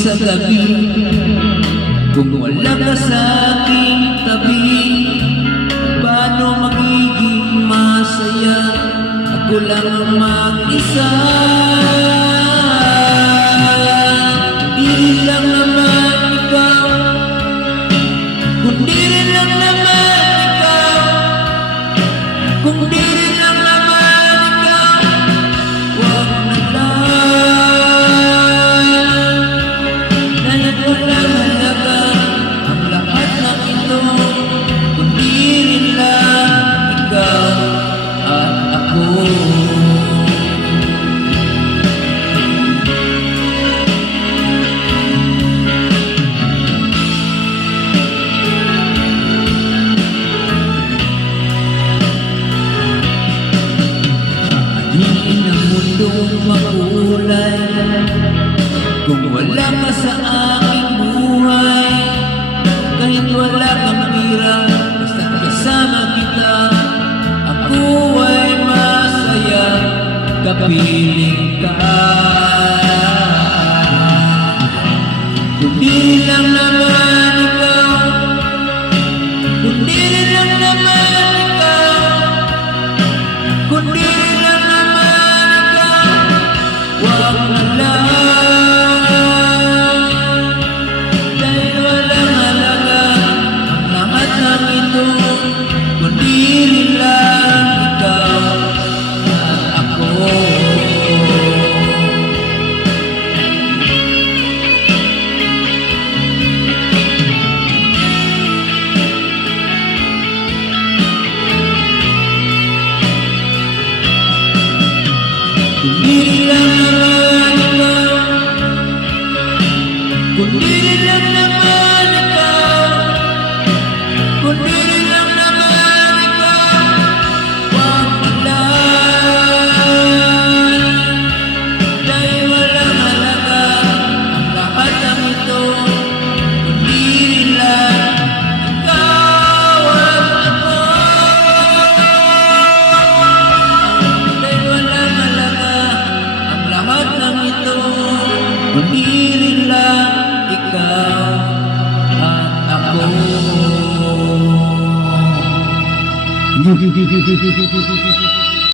sa gabi. Kung wala ka sa aking tabi, paano magiging masaya? Ako lang ang mag-isa. Hindi lang naman ikaw, kundi rin lang naman ikaw, kundi rin lang naman ikaw. Huwag na lang, dahil walang halaga ang lahat ng ito, kundi rin lang ikaw at ako. Hindi ang mundong makulay kung wala ka sa aking buhay. Kahit wala kang pira, basta kasama kita, ako ay masaya, kapiling ka. Kundi lang naman ikaw, kundi lang naman ikaw, kundi lang naman ikaw. Huwag na lang, dahil walang halaga ang lahat ng ito, kundi lang ikaw at ako. Kundi lang naman ikaw, kundi lang naman ikaw, kundi lang naman ikaw. Huwag na lang, dahil walang halaga ang lahat ng ito, kundi lang ikaw at ako. Dahil walang halaga ang lahat ng ito, kundi rin lang ikaw at ako.